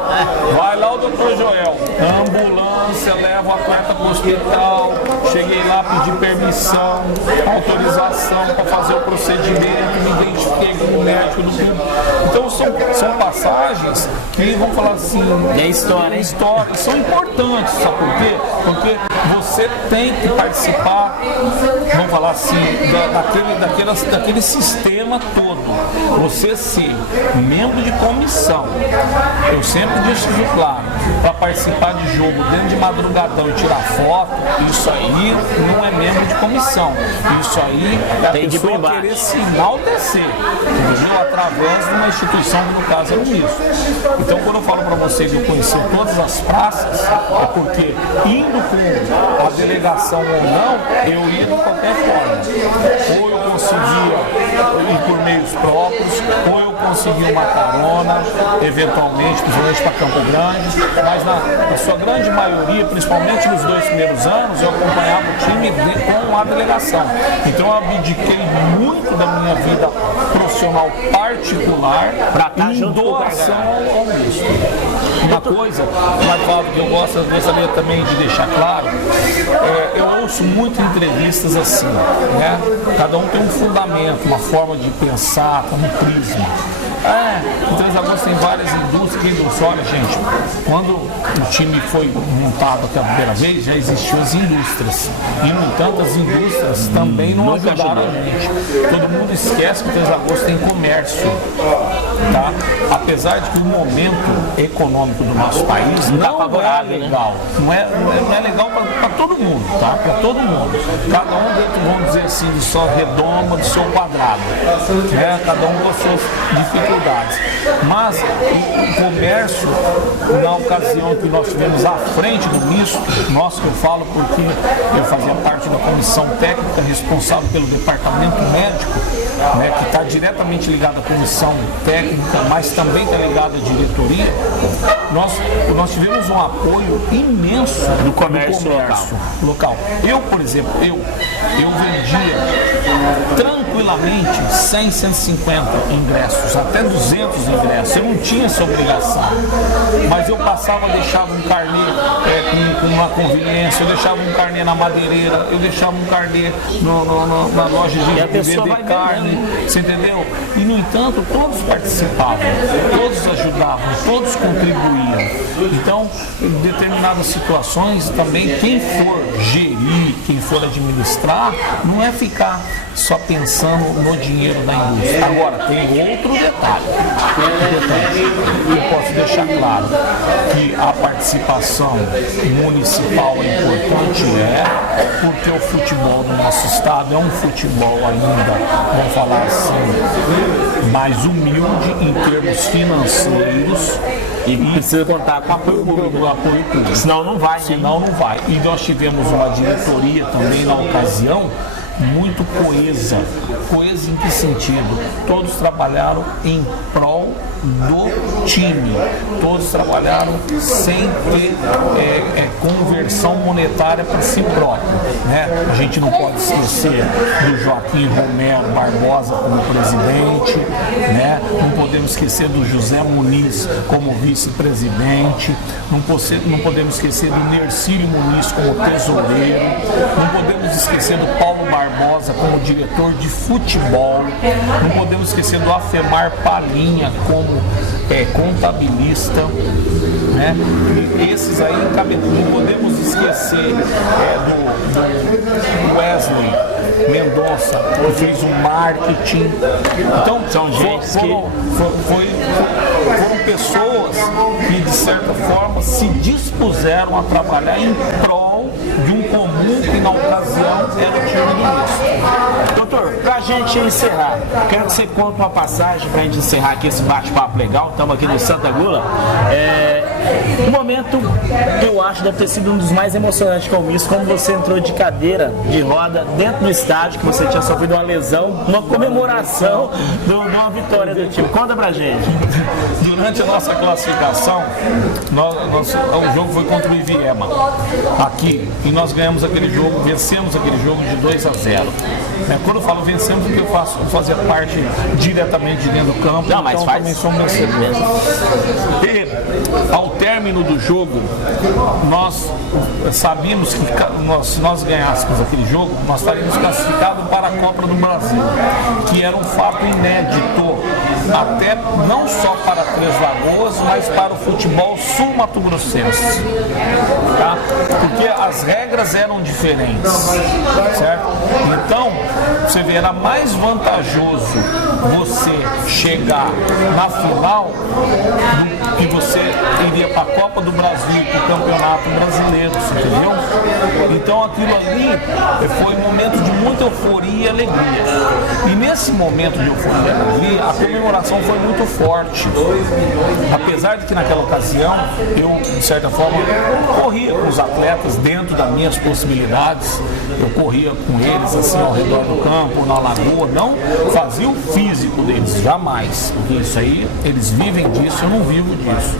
vai lá o doutor Joel, ambulância, leva o atleta para o hospital, cheguei lá, pedi permissão, autorização para fazer o procedimento, me identifiquei com o médico do clube. Então são passagens que, vamos falar assim, é história, são importantes, sabe por quê? Porque você tem que participar, vamos falar assim, daquele sistema todo. Você ser membro de comissão, eu sempre deixo isso claro, para participar de jogo dentro de madrugadão e tirar foto, isso aí não é membro de comissão. Isso aí é a pessoa querer se enaltecer, entendeu? Através de uma instituição que no caso é o Unisco. Então quando eu falo para você que eu conheci todas as praças, é porque indo com a delegação ou não, eu ia de qualquer forma. Ou eu conseguia ir por meios próprios, ou eu conseguia uma carona, eventualmente, principalmente para Campo Grande, mas na sua grande maioria, principalmente nos 2 primeiros anos, eu acompanhava o time com a delegação. Então eu abdiquei muito da minha vida profissional particular em doação ao Unisco. Uma coisa, Fábio, que eu gostaria também de deixar claro, eu ouço muito entrevistas assim, né? Cada um tem um fundamento, uma forma de pensar, um prisma. Em Três Lagoas tem várias indústrias. Olha, gente, quando o time foi montado pela primeira vez, já existiam as indústrias. E, no entanto, as indústrias também não ajudaram a gente. Todo mundo esquece que Três Lagoas tem comércio. Tá? Apesar de que o momento econômico do nosso país não é legal. Não é legal para todo mundo, tá? Para todo mundo. Cada um dentro, vamos dizer assim, de sua redoma, do seu quadrado. Né? Cada um com as suas dificuldades. Mas o comércio, na ocasião que nós tivemos à frente do misto, nós que eu falo porque eu fazia parte da comissão técnica responsável pelo departamento médico, né, que está diretamente ligado à comissão técnica, mas também está ligado à diretoria, nós tivemos um apoio imenso do comércio local. Eu, por exemplo, eu vendia tranquilamente 100, 150 ingressos, até 200 ingressos. Eu não tinha essa obrigação, mas eu passava, deixava um carnê com uma conveniência, eu deixava um carnê na madeireira, eu deixava um carnê na loja de vender carne, você entendeu? E, no entanto, todos participavam, todos ajudavam, todos contribuíam. Então, em determinadas situações, também quem for gerir, quem for administrar, não é ficar só pensando no dinheiro da indústria. Agora, tem outro detalhe. Eu posso deixar claro que a participação municipal é importante, porque o futebol do nosso estado é um futebol ainda, vamos falar assim, mais humilde em termos financeiros. E precisa contar com apoio público. Senão não vai. E nós tivemos uma diretoria também na ocasião muito coesa. Coesa em que sentido? Todos trabalharam em prol do time. Todos trabalharam sem ter conversão monetária para si próprio. Né? A gente não pode esquecer do Joaquim Romero Barbosa como presidente, né? Não podemos esquecer do José Muniz como vice-presidente, não podemos esquecer do Nercílio Muniz como tesoureiro, não podemos esquecer do Paulo Barbosa como diretor de futebol, não podemos esquecer do Afemar Palinha como contabilista, né? E esses aí, não podemos esquecer do Wesley Mendonça, que fez o marketing. Então, foram pessoas que, de certa forma, se dispuseram a trabalhar em prol de um comum que, na ocasião, era o time do Unisco. Doutor, pra gente encerrar, quero que você conte uma passagem pra gente encerrar aqui esse bate-papo legal. Estamos aqui no Santa Gula. momento que eu acho deve ter sido um dos mais emocionantes que eu vi, como você entrou de cadeira de roda dentro do estádio, que você tinha sofrido uma lesão, uma comemoração de uma vitória do time. Conta pra gente. Durante a nossa classificação, o jogo foi contra o Iviema, aqui, e nós ganhamos aquele jogo, vencemos aquele jogo de 2-0. Quando eu falo vencemos, porque eu fazia parte diretamente de dentro do campo, não, mas então também somos vencedores. E ao término do jogo, nós sabíamos que se nós ganhássemos aquele jogo, nós estaríamos classificados para a Copa do Brasil, que era um fato inédito, até não só para Três Lagoas, mas para o futebol sul-mato-grossense, tá? Porque as regras eram diferentes, certo? Então, você vê, era mais vantajoso você chegar na final que você iria para a Copa do Brasil e para o Campeonato Brasileiro, entendeu? Então aquilo ali foi um momento de muita euforia e alegria. E nesse momento de euforia e alegria, a comemoração foi muito forte. Apesar de que naquela ocasião eu, de certa forma, corria com os atletas dentro das minhas possibilidades, eu corria com eles assim ao redor do campo, na lagoa, não fazia o físico deles, jamais, porque isso aí, eles vivem disso, eu não vivo disso,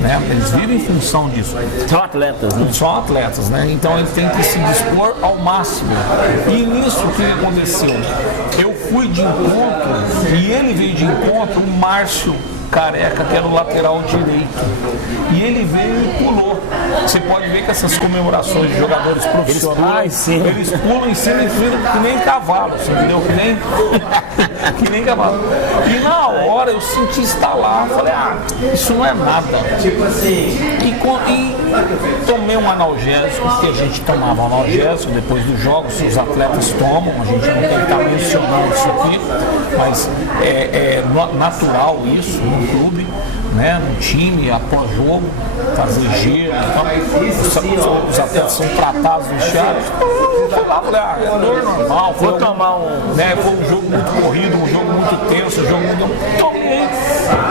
né? Eles vivem em função disso. São atletas, né? São atletas, né? Então eles têm que se dispor ao máximo. E nisso o que aconteceu? Eu fui de encontro e ele veio de encontro, o Márcio Careca, que era o lateral direito. E ele veio e pulou. Você pode ver que essas comemorações de jogadores profissionais, eles pulam em cima e viram que nem cavalo, entendeu? Que nem cavalo. E na hora eu senti estalar, falei, isso não é nada. E tomei um analgésico, porque a gente tomava analgésico depois dos jogos, se os atletas tomam, a gente não tem que estar mencionando isso aqui, mas é natural isso no clube, né, no time, após jogo, fazer gelo, então, os atletas são tratados no vestiário. Eu fui lá, falei, é dor normal, foi um jogo muito corrido, um jogo muito tenso, um jogo muito... Tomei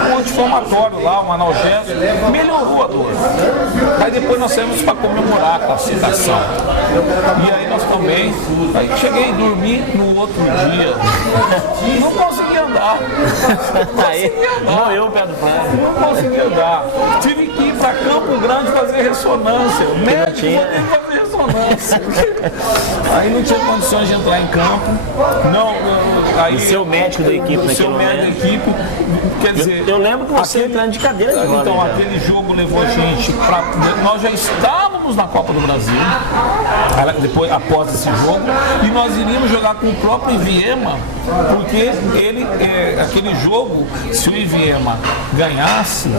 um anti-inflamatório lá, um analgésico, melhorou a dor. Aí depois nós saímos para comemorar a classificação. E aí nós também, aí cheguei a dormir no outro dia, não consegui andar. Morreu o pé do plano. Não consegui andar. Tive que ir para Campo Grande fazer ressonância. O médico foi fazer ressonância. Aí não tinha condições de entrar em campo. Aí o seu médico da equipe naquele momento. Médico da equipe, quer dizer... Eu lembro que você entrando de cadeira de roda. Então, aquele jogo levou a gente para... Nós já estávamos na Copa do Brasil, depois, após esse jogo, e nós iríamos jogar com o próprio Iviema, porque aquele jogo, se o Iviema ganhasse,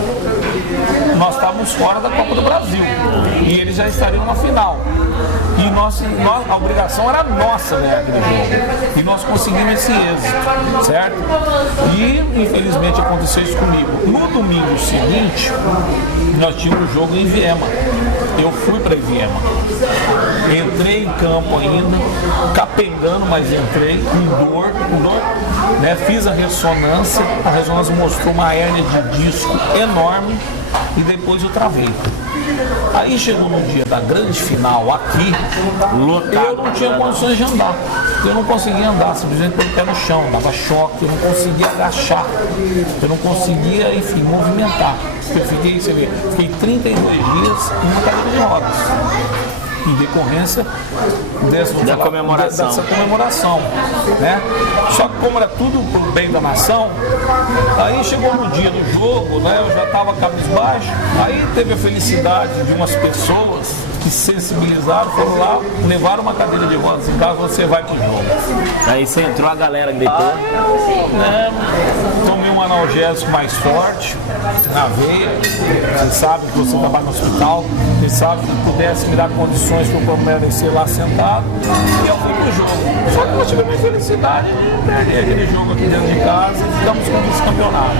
nós estávamos fora da Copa do Brasil e eles já estariam na final. E a obrigação era nossa ganhar aquele jogo. E nós conseguimos esse êxito, certo? E infelizmente aconteceu isso comigo. No domingo seguinte, nós tínhamos um jogo em Iviema. Eu fui para Iviema. Entrei em campo ainda, capengando, mas entrei com dor, né? Fiz a ressonância mostrou uma hérnia de disco enorme e depois eu travei. Aí chegou no dia da grande final aqui, eu não tinha condições de andar. Eu não conseguia andar, simplesmente pelo pé no chão, dava choque, eu não conseguia agachar, eu não conseguia, enfim, movimentar. Eu fiquei 32 dias numa cadeira de rodas. Em decorrência dessa comemoração, né? Só que como era tudo pro bem da nação, aí chegou no dia do jogo, né? Eu já estava cabisbaixo, aí teve a felicidade de umas pessoas que se sensibilizaram, foram lá, levaram uma cadeira de rodas em casa, você vai pro jogo. Aí você entrou, a galera gritou. Tomei um analgésico mais forte na veia, você sabe que você trabalha no hospital, você sabe que pudesse me dar condições para eu permanecer lá sentado, e eu fui pro jogo. Só que eu tive a minha felicidade de perder aquele jogo aqui dentro de casa e ficamos com esse campeonato.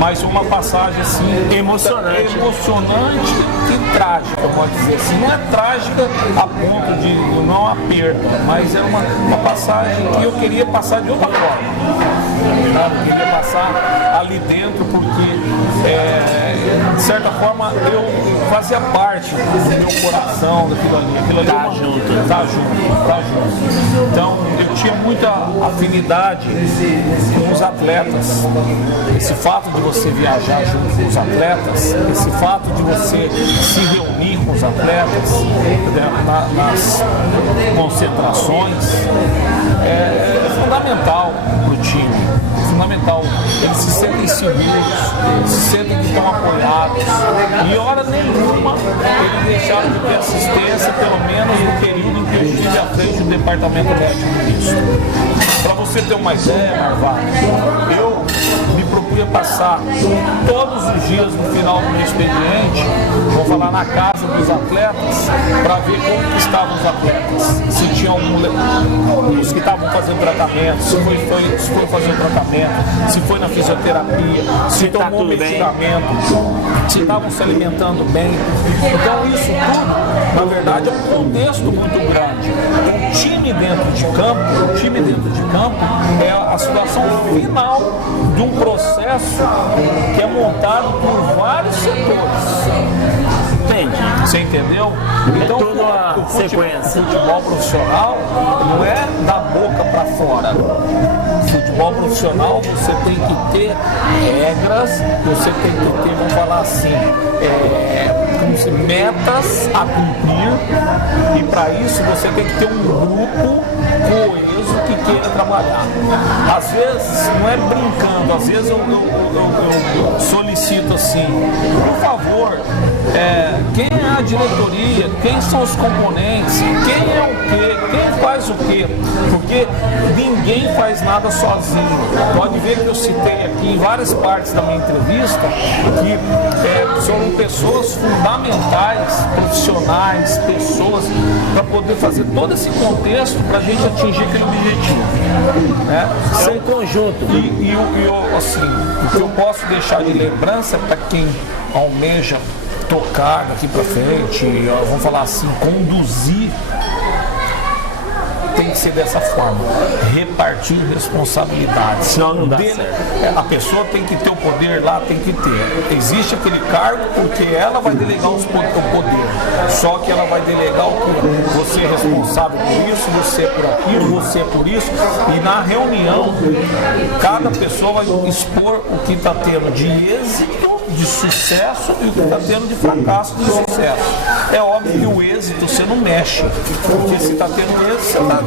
Mas foi uma passagem assim emocionante e trágica, pode dizer assim. Não é trágica a ponto de não a perda, mas é uma passagem que eu queria passar de outra forma. Eu queria passar ali dentro porque de certa forma, eu fazia parte do meu coração daquilo ali. Aquilo ali Tá junto. Então, eu tinha muita afinidade com os atletas. Esse fato de você viajar junto com os atletas, esse fato de você se reunir com os atletas, né, nas concentrações, é fundamental para o time. Fundamental. Eles se sentem seguros, se sentem que estão apoiados. E hora nenhuma eles deixaram de ter assistência, pelo menos no período em que eu estive à frente do departamento médico misto. Para você ter uma ideia, Marvado, eu me propunha passar todos os dias no final do meu expediente, vou falar na casa dos atletas, para ver como que estavam os atletas. Se tinha alguns que estavam fazendo tratamento, se foi fazer o tratamento, se foi na fisioterapia, se tomou medicamento, se estavam se alimentando bem. Então isso tudo, na verdade, é um contexto muito grande. O time dentro de campo é a situação final de um processo que é montado por vários setores. Entendi. Você entendeu? Então, toda a sequência. O futebol profissional não é da boca para fora. Futebol profissional você tem que ter regras, você tem que ter, vamos falar assim, metas a cumprir, e para isso você tem que ter um grupo coeso que queira trabalhar. Às vezes, não é brincando, às vezes eu solicito assim, por favor, quem é a diretoria, quem são os componentes, quem é o quê, quem faz o quê, porque ninguém faz nada sozinho. Pode ver que eu citei aqui em várias partes da minha entrevista que são pessoas fundamentais, profissionais, pessoas para poder fazer todo esse contexto para a gente atingir aquele objetivo, né? É um conjunto. Assim, o que eu posso deixar de lembrança para quem almeja tocar daqui para frente, vamos falar assim, conduzir, tem que ser dessa forma, repartir responsabilidades. Senão não dá certo. A pessoa tem que ter o poder lá, tem que ter. Existe aquele cargo porque ela vai delegar o poder. Só que ela vai delegar o que? Você é responsável por isso, você é por aquilo, você é por isso. E na reunião, cada pessoa vai expor o que está tendo de êxito, de sucesso, e o que está tendo de fracasso, de sucesso. É óbvio que o êxito você não mexe, porque se está tendo êxito, você está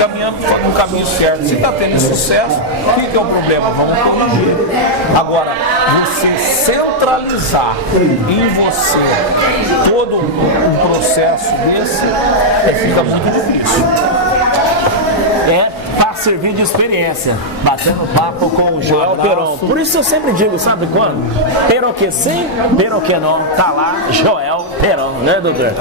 caminhando no caminho certo. Se está tendo sucesso, o que é o problema? Vamos corrigir. Agora, você centralizar em você todo um processo desse, fica muito difícil. Para servir de experiência, batendo papo com o Joel Peron. Por isso eu sempre digo, sabe quando? Pero que sim, pero que não, tá lá Joel Peron, né, doutor?